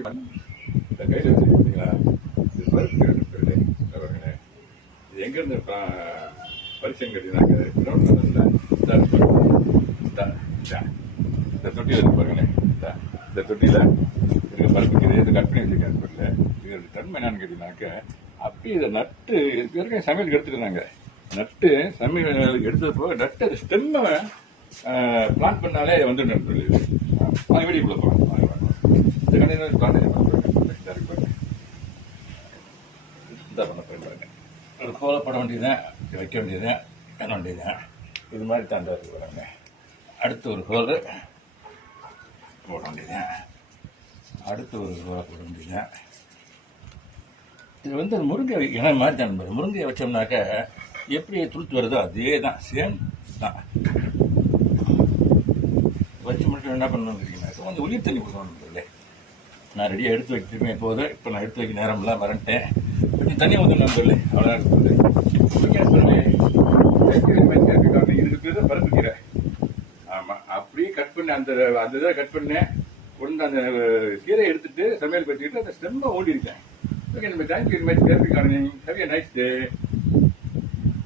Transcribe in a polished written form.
இந்த கையில் வச்சு பார்த்தீங்களா, இது பருப்பு எடுத்துருக்குது. இது எங்கேருந்து பரிசைன்னு கேட்டீங்கன்னாக்க இந்த தொட்டியில் இருக்கு பாருங்களேன். இந்த தொட்டியில் இருக்க பருப்பு இதை கட் பண்ணி வச்சிருக்கேன். பொருள் இதோட தன்மை என்னன்னு கேட்டீங்கன்னாக்க, அப்படியே இதை நட்டு வரைக்கும் சமையலுக்கு எடுத்துக்கிறாங்க. நட்டு சமையல் எடுத்தது போக நட்டு அது ஸ்டெம்மை பிளான் பண்ணாலே வந்துடும். வீடியோக்குள்ள போகலாம். இந்த கண்டிப்பாக பிளான் பண்ண போயிருப்பாங்க. ஒரு கோலை போட வேண்டியதுதான், வைக்க வேண்டியதுதான், பண்ண வேண்டியதுதான். இது மாதிரி தாண்டா இருக்கு வராங்க. அடுத்து ஒரு கோலை போட வேண்டியதுதான், அடுத்து ஒரு கோலை போட வேண்டியதுதான். இது வந்து முருங்கை இணை மாதிரி தான். முருங்கையை வச்சோம்னாக்க எப்படி துளுத்து வருதோ அதே தான், சேம் தான். வச்சு மட்டும் என்ன பண்ணணும்னா கொஞ்சம் உயிர் தண்ணி கொடுக்கணும். நான் ரெடியாக எடுத்து வைக்கிறேன் போது. இப்போ நான் எடுத்து வைக்க நேரம்லாம் வரட்டேன். கொஞ்சம் தண்ணி ஊற்றணும் நண்பர்களே, அவ்வளோ இருக்குது. இதுக்கு பருப்புக்கிறேன். ஆமாம், அப்படியே கட் பண்ணி அந்த இதை கட் பண்ணேன். கொண்டு அந்த கீரை எடுத்துட்டு சமையல் பற்றிக்கிட்டு அந்த ஸ்டெம்மை ஓடி இருக்கேன். ஓகே, நம்ம thank you very much. Happy gardening. Have a nice day.